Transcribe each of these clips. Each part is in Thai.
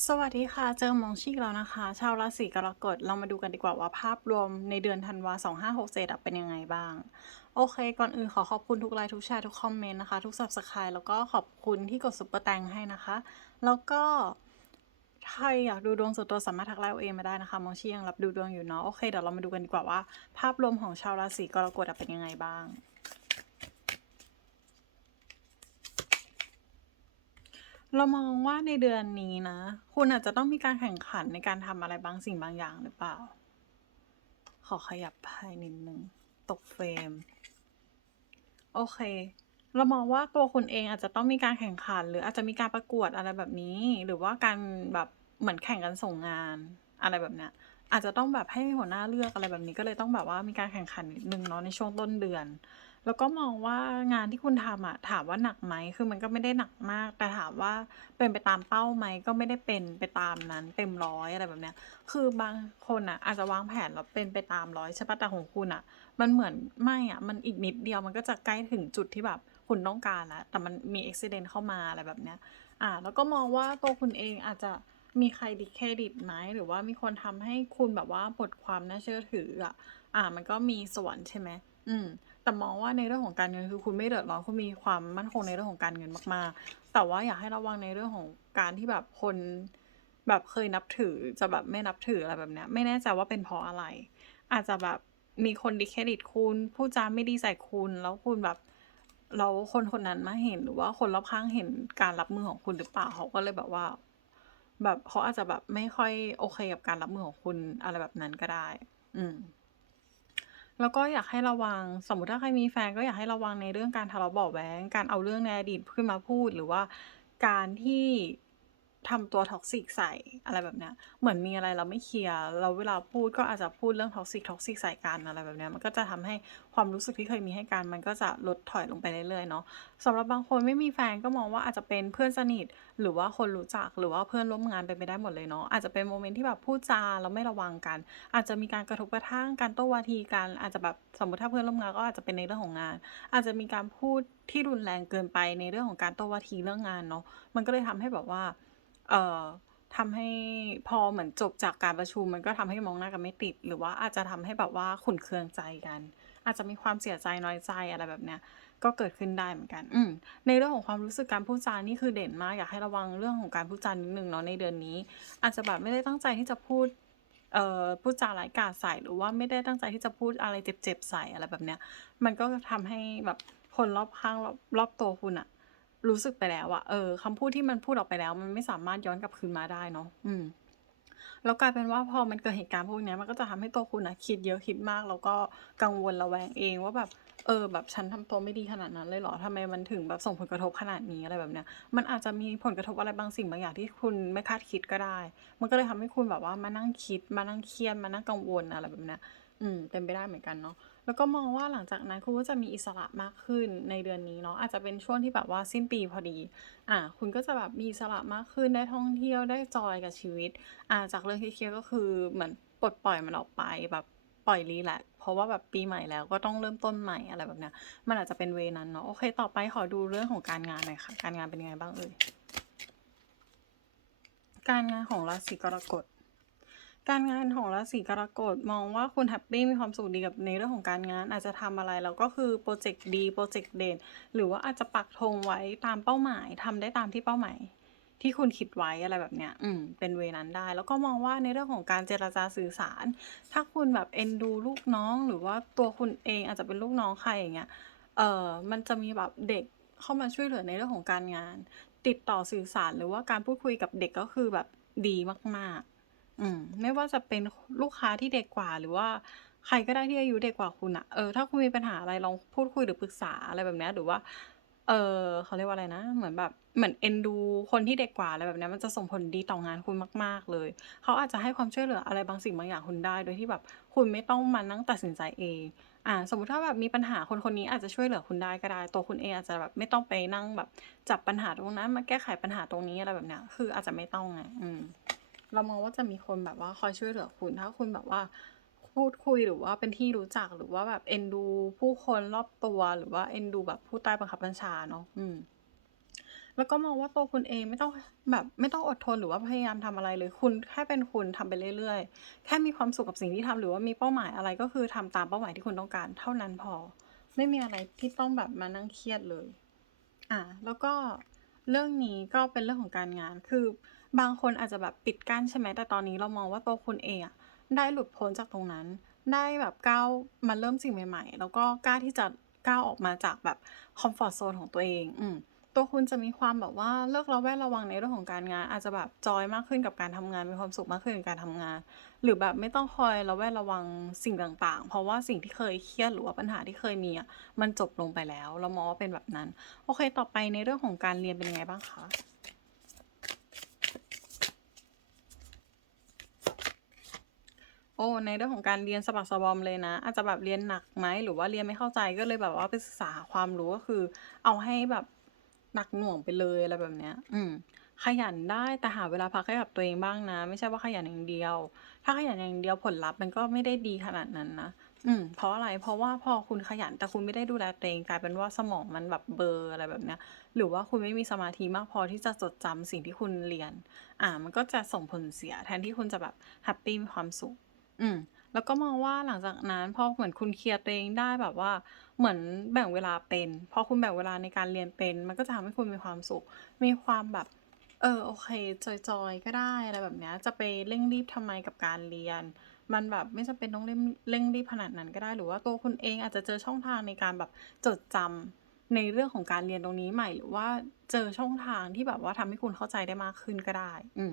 สวัสดีค่ะ เจอมองชิกแล้วนะคะ ชาวราศีกรกฎ เรามาดูกันดีกว่าว่าภาพรวมในเดือนธันวา2567เป็นยังไงบ้าง โอเค ก่อนอื่นขอขอบคุณทุกไลค์ทุกแชร์ทุกคอมเมนต์นะคะ ทุก Subscribe แล้วก็ขอบคุณที่กดซุปเปอร์แตงให้นะคะ แล้วก็ใครอยากดูดวงส่วนตัวสามารถทักไลน์เอาเองมาได้นะคะมองชิยังรับดูดวงอยู่เนาะ โอเค เดี๋ยวเรามาดูกันดีกว่าว่า ภาพรวมของชาวราศีกรกฎเป็นยังไงบ้าง เรามองว่าในเดือนนี้นะ คุณอาจจะต้องมีการแข่งขันในการทำอะไรบางสิ่งบางอย่างหรือเปล่า ขอขยับให้นิดนึง ตกเฟรม โอเค เรามองว่าตัวคุณเองอาจจะต้องมีการแข่งขัน หรืออาจจะมีการประกวดอะไรแบบนี้ หรือว่าการแบบเหมือนแข่งกันส่งงานอะไรแบบเนี้ยอาจจะต้องแบบให้หัวหน้าเลือกอะไรแบบนี้ก็เลยต้องแบบว่ามีการแข่งขันนิดนึงเนาะในช่วงต้นเดือน แล้วก็มองว่างานที่คุณทำอะถามว่าหนักไหมคือมันก็ไม่ได้หนักมาก แต่ถามว่าเป็นไปตามเป้าไหมก็ไม่ได้เป็นไปตามนั้น เต็มร้อยอะไรแบบเนี้ย คือบางคนอะอาจจะวางแผนแล้วเป็นไปตามร้อยใช่ปะแต่ของคุณอะมันเหมือนไม่อะมันอีกนิดเดียวมันก็จะใกล้ถึงจุดที่แบบคุณต้องการแล้วแต่มันมีอุบิเหตุเข้ามาอะไรแบบเนี้ยอ่าแล้วก็มองว่าตัวคุณเองอาจจะมีใครดิเครดิตไหมหรือว่ามีคนทำให้คุณแบบว่าหมดความน่าเชื่อถืออะอ่ามันก็มีส่วนใช่ไหมอืม แต่มองว่าในเรื่องของการเงินคือคุณไม่เดือดร้อนคุณมีความมั่นคงในเรื่องของการเงินมาก ๆ แต่ว่าอยากให้ระวังในเรื่องของการที่แบบคนแบบเคยนับถือจะแบบไม่นับถืออะไรแบบเนี้ยไม่แน่ใจว่าเป็นเพราะอะไร อาจจะแบบมีคนดิเครดิตคุณพูดจาไม่ดีใส่คุณ แล้วคุณแบบแล้วคนคนนั้นมาเห็นหรือว่าคนรอบข้างเห็นการรับมือของคุณหรือเปล่าเขาก็เลยแบบว่า แบบเขาอาจจะแบบไม่ค่อยโอเคกับการรับมือของคุณอะไรแบบนั้นก็ได้ อืม แล้วก็อยากให้ระวัง สมมุติถ้าใครมีแฟนก็อยากให้ระวังในเรื่องการทะเลาะเบาะแว้ง การเอาเรื่องในอดีตขึ้นมาพูด หรือว่าการที่ ทำตัว toxic ใส่อะไรแบบเนี้ยเหมือนมีอะไรเราไม่เคลียร์แล้วเวลาพูดก็อาจจะพูดเรื่อง toxic toxic ใส่กันอะไรแบบเนี้ยมันก็จะทำให้ความรู้สึกที่เคยมีให้กันมันก็จะลดถอยลงไปเรื่อยๆเนาะสำหรับบางคนไม่มีแฟนก็มองว่าอาจจะเป็นเพื่อนสนิท หรือว่าคนรู้จักหรือว่าเพื่อนร่วมงานเป็นไปได้หมดเลยเนาะอาจจะเป็นโมเมนต์ที่แบบพูดจาแล้วไม่ระวังกัน อาจจะมีการกระทบกระทั่งการโต้วาทีกันอาจจะแบบสมมติถ้าเพื่อนร่วมงานก็อาจจะเป็นในเรื่องของงาน อาจจะมีการพูดที่รุนแรงเกินไปในเรื่องของการโต้วาทีเรื่องงานเนาะมันก็เลยทำให้แบบว่า เอ่อทำให้พอเหมือนจบจากการประชุมมันก็ทำให้มองหน้ากันไม่ติด หรือว่าอาจจะทำให้แบบว่าขุนเคืองใจกัน อาจจะมีความเสียใจน้อยใจอะไรแบบเนี้ยก็เกิดขึ้นได้เหมือนกัน อืมในเรื่องของความรู้สึกการพูดจานี่คือเด่นมากอยากให้ระวังเรื่องของการพูดจานิดหนึ่งเนาะในเดือนนี้ อาจจะแบบไม่ได้ตั้งใจที่จะพูดเอ่อพูดจาไร้กาจใส่หรือว่าไม่ได้ตั้งใจที่จะพูดอะไรเจ็บๆใส่อะไรแบบเนี้ย มันก็ทำให้แบบคนรอบข้างรอบรอบตัวคุณอะ รู้สึกไปแล้วอะเออคำพูดที่มันพูดออกไปแล้ว มันไม่สามารถย้อนกลับคืนมาได้เนาะอืมแล้วกลายเป็นว่าพอมันเกิดเหตุการณ์พวกนี้มันก็จะทำให้ตัวคุณนะคิดเยอะคิดมาก แล้วก็กังวลระแวงเองว่าแบบเออแบบฉันทำตัวไม่ดีขนาดนั้นเลยเหรอทำไมมันถึงแบบส่งผลกระทบขนาดนี้อะไรแบบเนี้ยมันอาจจะมีผลกระทบอะไรบางสิ่งบางอย่างที่คุณไม่คาดคิดก็ได้ มันก็เลยทำให้คุณแบบว่ามานั่งคิดมานั่งเครียดมานั่งกังวลอะไรแบบเนี้ยอืมเป็นไปได้เหมือนกันเนาะ แล้วก็มองว่าหลังจากนั้นคุณก็จะมีอิสระมากขึ้นในเดือนนี้เนาะอาจจะเป็นช่วงที่แบบว่าสิ้นปีพอดี อ่า คุณก็จะแบบมีอิสระมากขึ้นได้ท่องเที่ยวได้จอยกับชีวิต อ่า จากเรื่องเครียดก็คือเหมือนปลดปล่อยมันออกไปแบบปล่อยรีแลกเพราะว่าแบบปีใหม่แล้วก็ต้องเริ่มต้นใหม่อะไรแบบเนี้ยมันอาจจะเป็นเวนั้นเนาะโอเค ต่อไปขอดูเรื่องของการงานหน่อยค่ะ การงานเป็นยังไงบ้างเอ่ย?การงานของราศีกรกฎ การงานของราศีกรกฎมองว่าคุณแฮปปี้มีความสุขดีกับในเรื่องของการงาน อาจจะทำอะไรแล้วก็คือพรเจกต์ดีพรเจกต์เด่นหรือว่าอาจจะปักธงไว้ตามเป้าหมายทำได้ตามที่เป้าหมาย ที่คุณคิดไว้อะไรแบบเนี้ยอืมเป็นเวนั้นได้ แล้วก็มองว่าในเรื่องของการเจรจาสื่อสาร ถ้าคุณแบบเอ็นดูลูกน้อง หรือว่าตัวคุณเองอาจจะเป็นลูกน้องใครอย่างเงี้ยเออมันจะมีแบบเด็กเข้ามาช่วยเหลือในเรื่องของการงาน ติดต่อสื่อสารหรือว่าการพูดคุยกับเด็กก็คือแบบดีมากๆ อืม ไม่ว่าจะเป็นลูกค้าที่เด็กกว่า หรือว่าใครก็ได้ที่อายุเด็กกว่าคุณนะเออถ้าคุณมีปัญหาอะไรลองพูดคุยหรือปรึกษาอะไรแบบเนี้ยหรือว่า เออเขาเรียกว่าอะไรนะ เหมือนแบบเหมือนเอ็นดูคนที่เด็กกว่าอะไรแบบเนี้ยมันจะส่งผลดีต่องานคุณมาก ๆ เลย เขาอาจจะให้ความช่วยเหลืออะไรบางสิ่งบางอย่างคุณได้ โดยที่แบบคุณไม่ต้องมานั่งตัดสินใจเอง อ่า สมมุติถ้าแบบมีปัญหาคนคนนี้อาจจะช่วยเหลือคุณได้ก็ได้ ตัวคุณเองอาจจะแบบไม่ต้องไปนั่งแบบจับปัญหาตรงนั้นมาแก้ไขปัญหาตรงนี้อะไรแบบเนี้ยคืออาจจะไม่ต้องไงอืม เรามองว่าจะมีคนแบบว่าคอยช่วยเหลือคุณ ถ้าคุณแบบว่าพูดคุยหรือว่าเป็นที่รู้จักหรือว่าแบบเอ็นดู ผู้คนรอบตัวหรือว่าเอ็นดูแบบผู้ใต้บังคับบัญชาเนาะอืมแล้วก็มองว่าตัวคุณเองไม่ต้องแบบไม่ต้องอดทนหรือว่าพยายามทำอะไรเลย คุณแค่เป็นคุณทำไปเรื่อยๆ แค่มีความสุขกับสิ่งที่ทำหรือว่ามีเป้าหมายอะไรก็คือทำตามเป้าหมายที่คุณต้องการ เท่านั้นพอ ไม่มีอะไรที่ต้องแบบมานั่งเครียดเลย อะแล้วก็เรื่องนี้ก็เป็นเรื่องของการงานคือ บางคนอาจจะแบบปิดกั้นใช่ไหมแต่ตอนนี้เรามองว่าตัวคุณเองอะได้หลุดพ้นจากตรงนั้น ได้แบบก้าวมาเริ่มสิ่งใหม่ ๆ แล้วก็กล้าที่จะก้าวออกมาจากแบบคอมฟอร์ทโซนของตัวเองอืมตัวคุณจะมีความแบบว่าเลิกระแวดระวังในเรื่องของการงาน อาจจะแบบจอยมากขึ้นกับการทำงานมีความสุขมากขึ้นกับการทำงาน หรือแบบไม่ต้องคอยระแวดระวังสิ่งต่างๆ เพราะว่าสิ่งที่เคยเครียดหรือว่าปัญหาที่เคยมีอะมันจบลงไปแล้ว เรามองว่าเป็นแบบนั้น โอเค ต่อไปในเรื่องของการเรียนเป็นยังไงบ้างคะ อ้ในเรื่องของการเรียนสะบักสะบอมเลยนะ อาจจะแบบเรียนหนักไหมหรือว่าเรียนไม่เข้าใจก็เลยแบบว่าไปศึกษาความรู้ก็คือ เอาให้แบบหนักหน่วงไปเลยอะไรแบบเนี้ย อืม ขยันได้แต่หาเวลาพักให้กับตัวเองบ้างนะ ไม่ใช่ว่าขยันอย่างเดียว ถ้าขยันอย่างเดียวผลลัพธ์มันก็ไม่ได้ดีขนาดนั้นนะอืมเพราะอะไร เพราะว่าพอคุณขยันแต่คุณไม่ได้ดูแลตัวเองกลายเป็นว่าสมองมันแบบเบลออะไรแบบเนี้ย หรือว่าคุณไม่มีสมาธิมากพอที่จะจดจำสิ่งที่คุณเรียน อ่า มันก็จะส่งผลเสียแทนที่คุณจะแบบแฮปปี้มีความสุข อืม แล้วก็มองว่าหลังจากนั้นพอเหมือนคุณเคลียร์ตัวเองได้แบบว่า เหมือนแบ่งเวลาเป็น พอคุณแบ่งเวลาในการเรียนเป็น มันก็จะทำให้คุณมีความสุข มีความแบบ เออ โอเค จอยๆ ก็ได้อะไรแบบเนี้ย จะไปเร่งรีบทำไมกับการเรียน มันแบบไม่จำเป็นต้องเร่งเร่งรีบขนาดนั้นก็ได้ หรือว่าตัวคุณเองอาจจะเจอช่องทางในการแบบจดจำ ในเรื่องของการเรียนตรงนี้ใหม่ หรือว่าเจอช่องทางที่แบบว่าทำให้คุณเข้าใจได้มากขึ้นก็ได้ อืม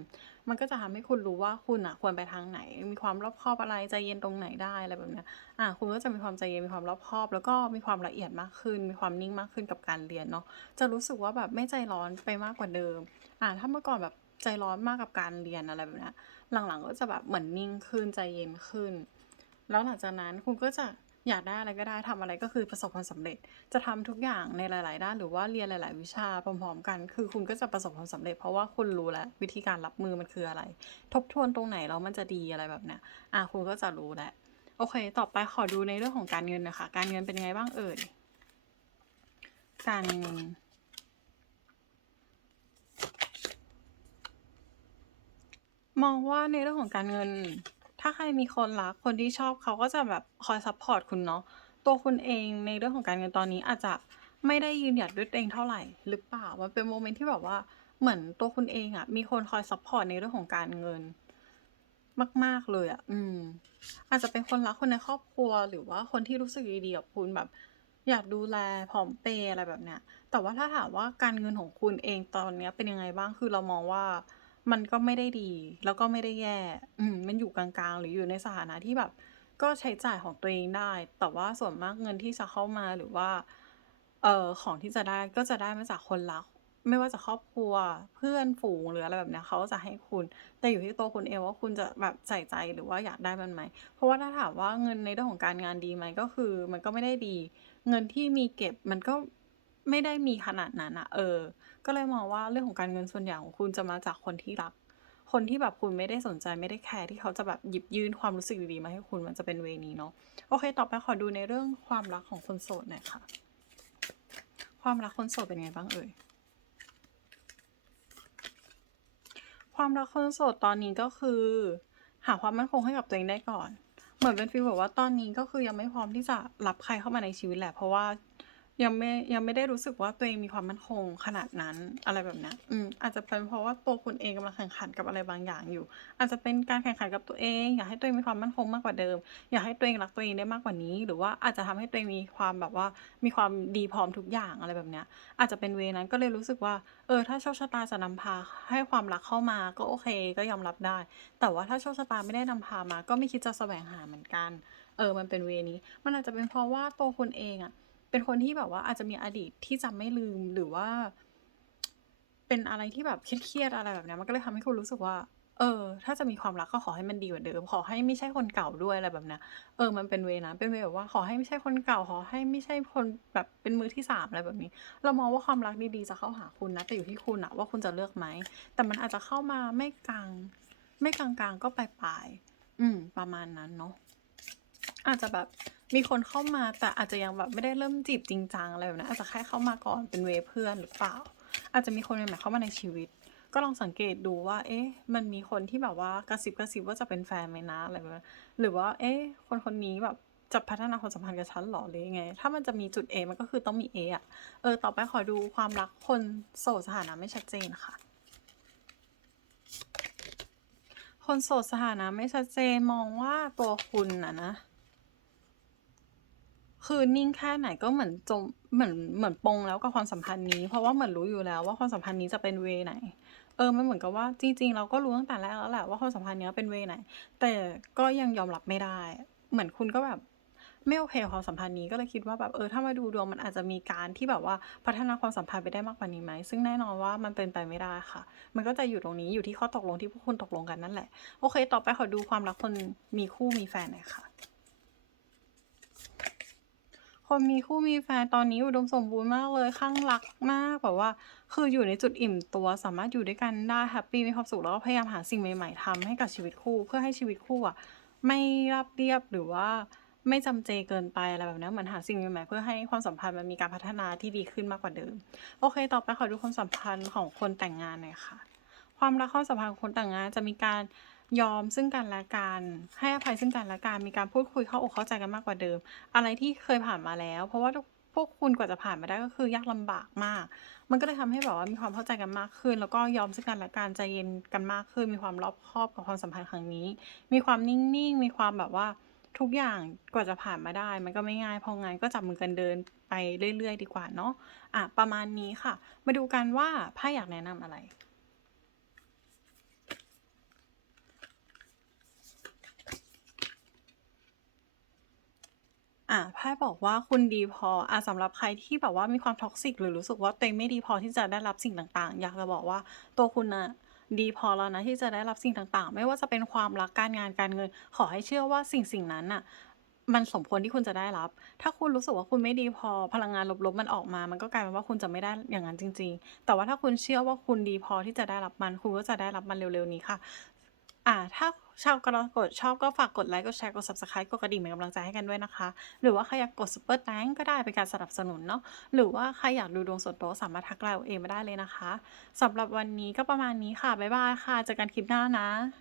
มันก็จะทำให้คุณรู้ว่าคุณน่ะ ควรไปทางไหน มีความรอบคอบอะไรใจเย็นตรงไหนได้อะไรแบบเนี้ยอ่าคุณก็จะมีความใจเย็นมีความรอบคอบ แล้วก็มีความละเอียดมากขึ้น มีความนิ่งมากขึ้นกับการเรียนเนาะจะรู้สึกว่าแบบไม่ใจร้อนไปมากกว่าเดิม อ่าถ้าเมื่อก่อนแบบใจร้อนมากกับการเรียนอะไรแบบเนี้ยหลังๆก็จะแบบเหมือนนิ่งขึ้นใจเย็นขึ้น แล้วหลังจากนั้นคุณก็จะ อยากได้อะไรก็ได้ทำอะไรก็คือประสบความสำเร็จ จะทำทุกอย่างในหลาย ๆ ด้านหรือว่าเรียนหลาย ๆ วิชาพร้อม ๆ กัน คือคุณก็จะประสบความสำเร็จ เพราะว่าคุณรู้แล้ววิธีการรับมือมันคืออะไร ทบทวนตรงไหนแล้วมันจะดีอะไรแบบเนี้ยอ่าคุณก็จะรู้แหล้วโอเค ต่อไปขอดูในเรื่องของการเงินน่อยค่ะการเงินเป็นยังไงบ้างเอ่ย?การเงิน มองว่าในเรื่องของการเงินาใครมีคนรักคนที่ชอบเขาก็จะแบบคอยซัปพอร์ตคุณเนาะตัวคุณเองในเรื่องของการเงินตอนนี้อาจจะไม่ได้ยืนหยัดด้วยตัวเองเท่าไหร่หรือเปล่า?มันเป็นโมเมนต์ที่แบบว่าเหมือนตัวคุณเองอะมีคนคอยซัปพอร์ตในเรื่องของการเงิน มาก ๆเลยอะอืม อาจจะเป็นคนรักคนในครอบครัวหรือว่าคนที่รู้สึกดีๆกับคุณแบบ อยากดูแลพร้อมเปย์อะไรแบบเนี้ยแต่ว่าถ้าถามว่าการเงินของคุณเองตอนเนี้ยเป็นยังไงบ้าง?คือเรามองว่า มันก็ไม่ได้ดีแล้วก็ไม่ได้แย่ อืมมันอยู่กลางๆ หรืออยู่ในสถานะที่แบบ ก็ใช้จ่ายของตัวเองได้ แต่ว่าส่วนมากเงินที่จะเข้ามาหรือว่า เอ่อของที่จะได้ก็จะได้มาจากคนรัก ไม่ว่าจะครอบครัวเพื่อนฝูงหรืออะไรแบบเนี้ยเขาจะให้คุณ แต่อยู่ที่ตัวคุณเองว่าคุณจะแบบใส่ใจหรือว่าอยากได้มันไหม?เพราะว่าถ้าถามว่าเงินในเรื่องของการงานดีไหม?ก็คือ มันก็ไม่ได้ดี เงินที่มีเก็บมันก็ไม่ได้มีขนาดนั้นนะเออ ก็เลยมองว่าเรื่องของการเงินส่วนใหญ่ของคุณจะมาจากคนที่รัก คนที่แบบคุณไม่ได้สนใจไม่ได้แคร์ที่เขาจะแบบหยิบยื่นความรู้สึกดีๆมาให้คุณมันจะเป็นเวนี้เนาะโอเค ต่อไปขอดูในเรื่องความรักของคนโสดหน่อยค่ะ ความรักคนโสดเป็นยังไงบ้างเอ่ย?ความรักคนโสดตอนนี้ก็คือ หาความมั่นคงให้กับตัวเองได้ก่อน เหมือนเป็นฟีลแบบว่าตอนนี้ก็คือยังไม่พร้อมที่จะรับใครเข้ามาในชีวิตแหละเพราะว่า ยังไม่ยังไม่ได้รู้สึกว่าตัวเองมีความมั่นคงขนาดนั้นอะไรแบบนี้อืมอาจจะเป็นเพราะว่าตัวคุณเองกำลังแข่งขันกับอะไรบางอย่างอยู่ อาจจะเป็นการแข่งขันกับตัวเอง อยากให้ตัวเองมีความมั่นคงมากกว่าเดิม อยากให้ตัวเองรักตัวเองได้มากกว่านี้ หรือว่าอาจจะทำให้ตัวเองมีความแบบว่ามีความดีพร้อมทุกอย่างอะไรแบบนี้อาจจะเป็นเวนั้นก็เลยรู้สึกว่าเออถ้าโชคชะตาจะนำพาให้ความรักเข้ามาก็โอเค ก็ยอมรับได้ แต่ว่าถ้าโชคชะตาไม่ได้นำพามา ก็ไม่คิดจะแสวงหาเหมือนกัน เออมันเป็นเวนี้ มันอาจจะเป็นเพราะว่าตัวคุณเองอะ เป็นคนที่แบบว่าอาจจะมีอดีตที่จะไม่ลืมหรือว่า เป็นอะไรที่แบบเครียดๆอะไรแบบนี้มันก็เลยทำให้คุณรู้สึกว่า เออ ถ้าจะมีความรักก็ขอให้มันดีกว่าเดิม ขอให้ไม่ใช่คนเก่าด้วยอะไรแบบนี้เออมันเป็นเวนั้นเป็นเวแบบว่าขอให้ไม่ใช่คนเก่า ขอให้ไม่ใช่คนแบบเป็นมือที่3อะไรแบบนี้ เรามองว่าความรักดีๆจะเข้าหาคุณนะแต่อยู่ที่คุณน่ะว่าคุณจะเลือกไหม?แต่มันอาจจะเข้ามาไม่กลาง ไม่กลางๆก็ปลายๆอืม ประมาณนั้นเนาะอาจจะแบบ มีคนเข้ามาแต่อาจจะยังแบบไม่ได้เริ่มจีบจริงจังอะไรแบบนี้ยอาจจะแค่เข้ามาก่อนเป็นเวเพื่อนหรือเปล่า?อาจจะมีคนใหม่ๆเข้ามาในชีวิต ก็ลองสังเกตดูว่า เอ๊ะ มันมีคนที่แบบว่ากระซิบๆว่าจะเป็นแฟนไหมนะอะไรแบบนั้นหรือว่า เอ๊ะ คนๆนี้แบบจะพัฒนาความสัมพันธ์กับฉันหรอหรือยังไง ถ้ามันจะมีจุด A มันก็คือต้องมี A อะเออ ต่อไปขอดูความรักคนโสดสถานะไม่ชัดเจนค่ะ คนโสดสถานะไม่ชัดเจนมองว่าตัวคุณน่ะนะ คือนิ่งแค่ไหนก็เหมือนจมเหมือนเหมือนปงแล้วกับความสัมพันธ์นี้ เพราะว่าเหมือนรู้อยู่แล้วว่าความสัมพันธ์นี้จะเป็นเวไหน เออมันเหมือนกับว่าจริง ๆ เราก็รู้ตั้งแต่แรกแล้วแหละว่าความสัมพันธ์เนี้ยเป็นเวไหน แต่ก็ยังยอมรับไม่ได้ เหมือนคุณก็แบบไม่โอเคความสัมพันธ์นี้ก็เลยคิดว่าแบบเออถ้ามาดูดวงมันอาจจะมีการที่แบบว่าพัฒนาความสัมพันธ์ไปได้มากกว่านี้ไหมซึ่งแน่นอนว่ามันเป็นไปไม่ได้ค่ะ มันก็จะอยู่ตรงนี้อยู่ที่ข้อตกลงที่พวกคุณตกลงกันนั่นแหละโอเค ต่อไปขอดูความรักคนมีคู่มีแฟนหน่อยค่ะ คนมีคู่มีแฟนตอนนี้อุดมสมบูรณ์มากเลยคลั่งรักมากแบบว่า คืออยู่ในจุดอิ่มตัวสามารถอยู่ด้วยกันได้แฮปปี้มีความสุขแล้วก็พยายามหาสิ่งใหม่ๆทำให้กับชีวิตคู่ เพื่อให้ชีวิตคู่อะไม่ราบเรียบหรือว่าไม่จำเจเกินไปอะไรแบบนี้ยเหมือนหาสิ่งใหม่ๆเพื่อให้ความสัมพันธ์มันมีการพัฒนาที่ดีขึ้นมากกว่าเดิม โอเค ต่อไปขอดูความสัมพันธ์ของคนแต่งงานหน่อยค่ะ ความรักความสัมพันธ์ของคนแต่งงานจะมีการ ยอมซึ่งกันและกันให้อภัยซึ่งกันและกันมีการพูดคุยเข้าอกเข้าใจกันมากกว่าเดิม อะไรที่เคยผ่านมาแล้ว เพราะว่าพวกคุณกว่าจะผ่านมาได้ก็คือยากลำบากมาก มันก็เลยทำให้แบบว่ามีความเข้าใจกันมากขึ้น แล้วก็ยอมซึ่งกันและกันใจเย็นกันมากขึ้น มีความรอบคอบกับความสัมพันธ์ครั้งนี้ มีความนิ่งๆ มีความแบบว่าทุกอย่างกว่าจะผ่านมาได้ มันก็ไม่ง่ายเพราะงั้นก็จับมือกันเดินไปเรื่อย ๆ ดีกว่าเนาะอะประมาณนี้ค่ะ มาดูกันว่าไพ่อยากแนะนำอะไร? อ่าไพ่บอกว่าคุณดีพออ่าสำหรับใครที่แบบว่ามีความ toxic หรือรู้สึกว่าตัวเองไม่ดีพอที่จะได้รับสิ่งต่าง ๆ อยากจะบอกว่าตัวคุณน่ะดีพอแล้วนะที่จะได้รับสิ่งต่าง ๆ ไม่ว่าจะเป็นความรัก การงาน การเงิน ขอให้เชื่อว่าสิ่งๆนั้นน่ะ มันสมควรที่คุณจะได้รับ ถ้าคุณรู้สึกว่าคุณไม่ดีพอ พลังงานลบ ๆ มันออกมา มันก็กลายเป็นว่าคุณจะไม่ได้อย่างนั้นจริง ๆ แต่ว่าถ้าคุณเชื่อว่าคุณดีพอที่จะได้รับมัน คุณก็จะได้รับมันเร็ว ๆ นี้ค่ะ อ่า ถ้าชาวกรกฎชอบก็ฝากกดไลค์ กดแชร์ กด Subscribe กดกระดิ่งเป็นกำลังใจให้กันด้วยนะคะ หรือว่าใครอยากกด Super thank ก็ได้เป็นการสนับสนุนเนาะ หรือว่าใครอยากดูดวงส่วนตัวสามารถทักไลน์เอาเองมาได้เลยนะคะสำหรับวันนี้ก็ประมาณนี้ค่ะ บ๊ายบายค่ะ เจอกันคลิปหน้านะ